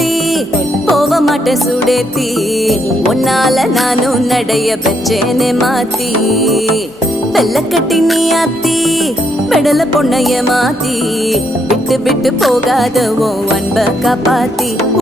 மாத்தி போக மாட்டேன் சுடேத்தி உன்னால நானும் நடைய பெச்சேனே மாத்தி வெள்ளக்கட்டி நீ ஆத்தி பெடல பொண்ணைய மாத்தி விட்டு விட்டு போகாத உன் அன்ப காப்பாத்தி